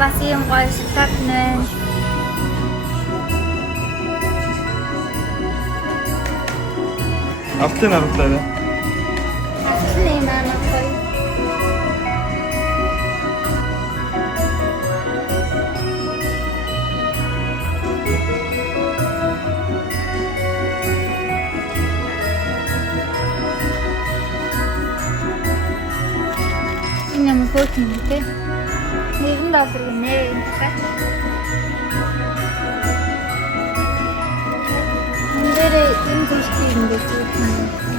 Babasi yung call start nun. Attın arıtları. Asus na yung mama ko. Tingnan mo po, hindi. Mayroon daw po rin eh. Hindi rin, yung gusto yung gusto.